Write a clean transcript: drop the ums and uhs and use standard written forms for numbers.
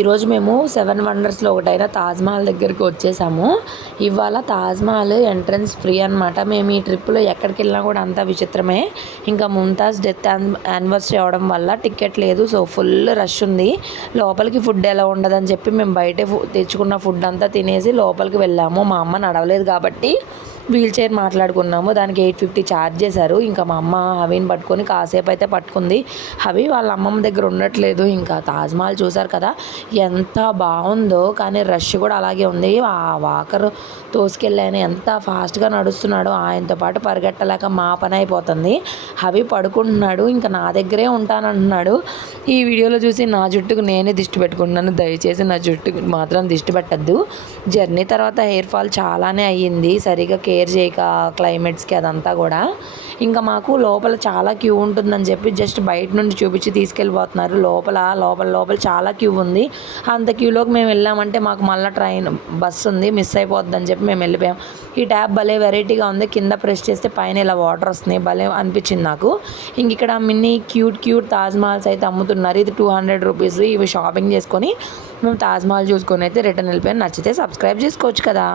ఈరోజు మేము 7 వండర్స్లో ఒకటైన తాజ్మహల్ దగ్గరికి వచ్చేసాము. ఇవాళ తాజ్మహల్ ఎంట్రన్స్ ఫ్రీ అనమాట. మేము ఈ ట్రిప్లో ఎక్కడికి వెళ్ళినా కూడా అంతా విచిత్రమే. ఇంకా ముంతాజ్ డెత్ యానివర్సరీ అవడం వల్ల టికెట్ లేదు. సో ఫుల్ రష్ ఉంది. లోపలికి ఫుడ్ ఎలా ఉండదని చెప్పి మేము బయటే తెచ్చుకున్న ఫుడ్ అంతా తినేసి లోపలికి వెళ్ళాము. మా అమ్మ నడవలేదు కాబట్టి వీల్ చైర్ మాట్లాడుకున్నాము. దానికి 850 ఛార్జ్ చేశారు. ఇంకా మా అమ్మ హవీని పట్టుకొని కాసేపు అయితే పట్టుకుంది. హవీ వాళ్ళ అమ్మమ్మ దగ్గర ఉండట్లేదు. ఇంకా తాజ్మహల్ చూసారు కదా ఎంత బాగుందో, కానీ రష్ కూడా అలాగే ఉంది. ఆ వాకర్ తోసుకెళ్ళాయని ఎంత ఫాస్ట్గా నడుస్తున్నాడో, ఆయనతో పాటు పరిగెట్టలేక మా పని అయిపోతుంది. హవీ పడుకుంటున్నాడు. ఇంకా నా దగ్గరే ఉంటానంటున్నాడు. ఈ వీడియోలో చూసి నా జుట్టుకు నేనే దిష్టి పెట్టుకుంటున్నాను. దయచేసి నా జుట్టుకు మాత్రం దిష్టి పెట్టద్దు. జర్నీ తర్వాత హెయిర్ ఫాల్ చాలానే అయ్యింది, సరిగా కేర్ చేయక క్లైమేట్స్కి అదంతా కూడా. ఇంకా మాకు లోపల చాలా క్యూ ఉంటుందని చెప్పి జస్ట్ బయట నుండి చూపించి తీసుకెళ్ళిపోతున్నారు. లోపల చాలా క్యూ ఉంది. అంత క్యూలోకి మేము వెళ్ళామంటే మాకు మళ్ళీ బస్సు ఉంది, మిస్ అయిపోద్ది అని చెప్పి మేము వెళ్ళిపోయాం. ఈ ట్యాప్ భలే వెరైటీగా ఉంది. కింద ప్రెస్ చేస్తే పైన ఇలా వాటర్ వస్తున్నాయి. భలే అనిపించింది నాకు. ఇంక ఇక్కడ మినీ క్యూట్ తాజ్మహల్స్ అయితే అమ్ముతున్నారు. ఇది 200 రూపీస్. ఇవి షాపింగ్ చేసుకొని మేము తాజ్మహల్ చూసుకొని అయితే రిటర్న్ వెళ్ళిపోయాం. నచ్చితే సబ్స్క్రైబ్ చేసుకోవచ్చు కదా.